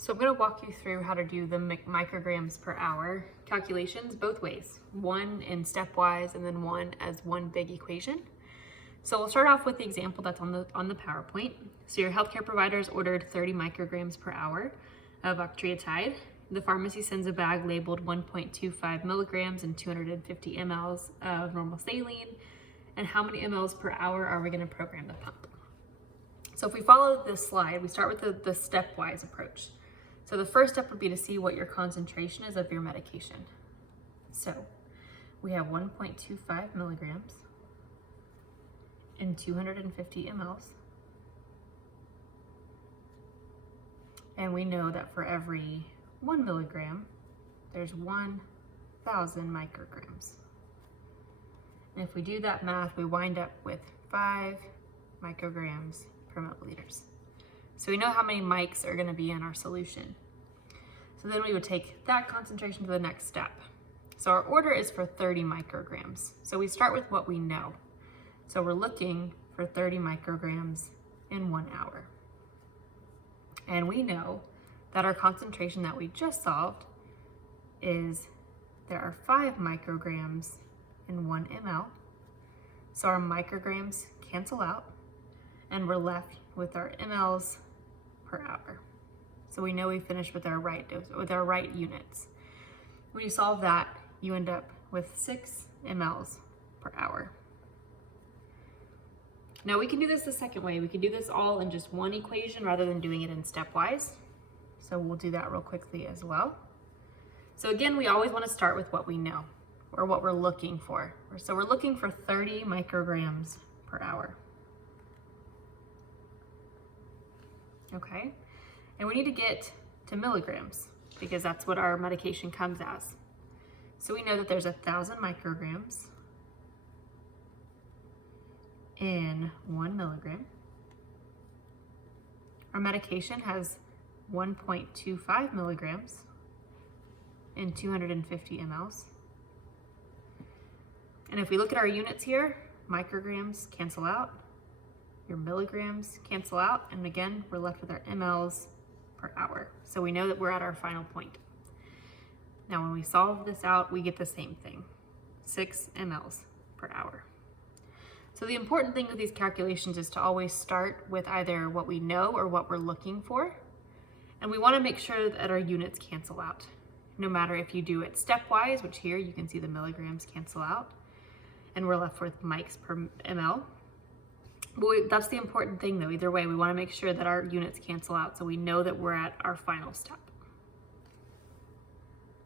So I'm going to walk you through how to do the micrograms per hour calculations both ways, one in stepwise and then one as one big equation. So we'll start off with the example that's on the PowerPoint. So your healthcare providers ordered 30 micrograms per hour of octreotide. The pharmacy sends a bag labeled 1.25 milligrams and 250 mLs of normal saline. And how many mLs per hour are we going to program the pump? So if we follow this slide, we start with the stepwise approach. So the first step would be to see what your concentration is of your medication. So we have 1.25 milligrams and 250 mLs. And we know that for every 1 milligram, there's 1,000 micrograms. And if we do that math, we wind up with 5 micrograms per milliliters. So we know how many mics are going to be in our solution. So then we would take that concentration to the next step. So our order is for 30 micrograms. So we start with what we know. So we're looking for 30 micrograms in 1 hour. And we know that our concentration that we just solved is there are 5 micrograms in 1 ml. So our micrograms cancel out and we're left with our mLs per hour. So we know we finished with our right dose, with our right units. When you solve that, you end up with 6 mLs per hour. Now we can do this the second way. We can do this all in just one equation rather than doing it in stepwise. So we'll do that real quickly as well. So again, we always want to start with what we know or what we're looking for. So we're looking for 30 micrograms per hour. Okay, and we need to get to milligrams because that's what our medication comes as. So we know that there's 1,000 micrograms in 1 milligram. Our medication has 1.25 milligrams in 250 mLs. And if we look at our units here, micrograms cancel out, your milligrams cancel out, and again, we're left with our mLs per hour. So we know that we're at our final point. Now, when we solve this out, we get the same thing, 6 mLs per hour. So the important thing with these calculations is to always start with either what we know or what we're looking for. And we want to make sure that our units cancel out. No matter if you do it stepwise, which here you can see the milligrams cancel out, and we're left with mics per ml. But that's the important thing though, either way, we want to make sure that our units cancel out so we know that we're at our final step.